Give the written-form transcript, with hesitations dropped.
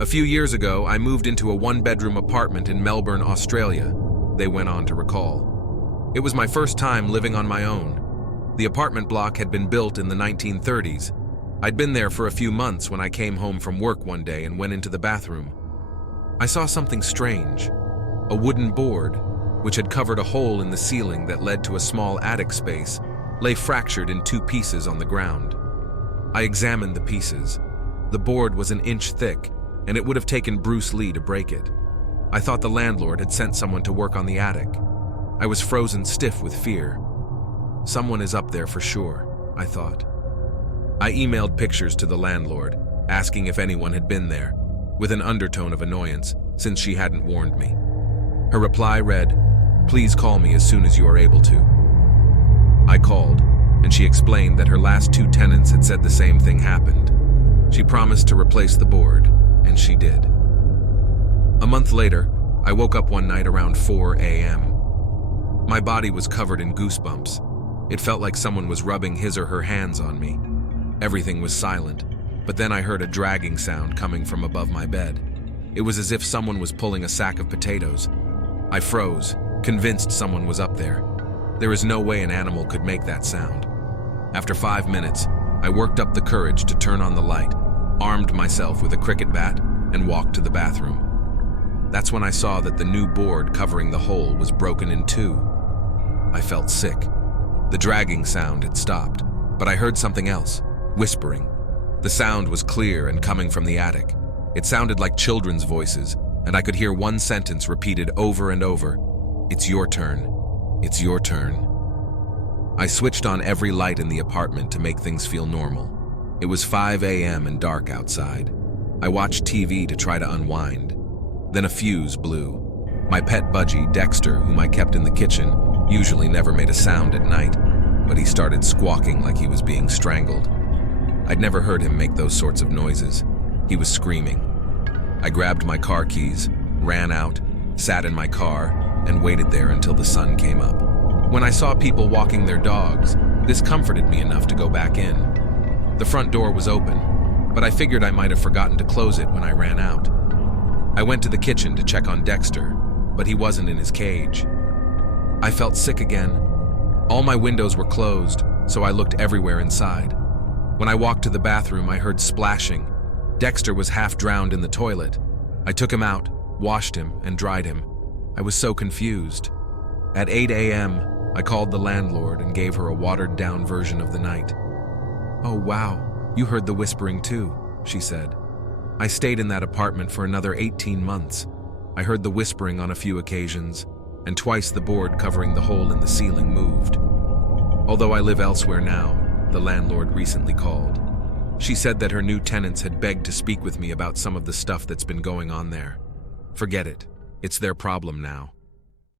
A few years ago, I moved into a one-bedroom apartment in Melbourne, Australia, they went on to recall. It was my first time living on my own. The apartment block had been built in the 1930s. I'd been there for a few months when I came home from work one day and went into the bathroom. I saw something strange. A wooden board, which had covered a hole in the ceiling that led to a small attic space, lay fractured in two pieces on the ground. I examined the pieces. The board was an inch thick, and it would have taken Bruce Lee to break it. I thought the landlord had sent someone to work on the attic. I was frozen stiff with fear. Someone is up there for sure, I thought. I emailed pictures to the landlord, asking if anyone had been there, with an undertone of annoyance, since she hadn't warned me. Her reply read, "Please call me as soon as you are able to." I called, and she explained that her last two tenants had said the same thing happened. She promised to replace the board, and she did. A month later, I woke up one night around 4 a.m. My body was covered in goosebumps. It felt like someone was rubbing his or her hands on me. Everything was silent, but then I heard a dragging sound coming from above my bed. It was as if someone was pulling a sack of potatoes. I froze, convinced someone was up there. There is no way an animal could make that sound. After 5 minutes, I worked up the courage to turn on the light, armed myself with a cricket bat, and walked to the bathroom. That's when I saw that the new board covering the hole was broken in two. I felt sick. The dragging sound had stopped, but I heard something else, whispering. The sound was clear and coming from the attic. It sounded like children's voices, and I could hear one sentence repeated over and over. "It's your turn. It's your turn." I switched on every light in the apartment to make things feel normal. It was 5 a.m. and dark outside. I watched TV to try to unwind. Then a fuse blew. My pet budgie, Dexter, whom I kept in the kitchen, usually never made a sound at night, but he started squawking like he was being strangled. I'd never heard him make those sorts of noises. He was screaming. I grabbed my car keys, ran out, sat in my car, and waited there until the sun came up. When I saw people walking their dogs, this comforted me enough to go back in. The front door was open, but I figured I might have forgotten to close it when I ran out. I went to the kitchen to check on Dexter, but he wasn't in his cage. I felt sick again. All my windows were closed, so I looked everywhere inside. When I walked to the bathroom, I heard splashing. Dexter was half drowned in the toilet. I took him out, washed him, and dried him. I was so confused. At 8 a.m., I called the landlord and gave her a watered-down version of the night. "Oh, wow, you heard the whispering too," she said. I stayed in that apartment for another 18 months. I heard the whispering on a few occasions, and twice the board covering the hole in the ceiling moved. Although I live elsewhere now, the landlord recently called. She said that her new tenants had begged to speak with me about some of the stuff that's been going on there. Forget it. It's their problem now.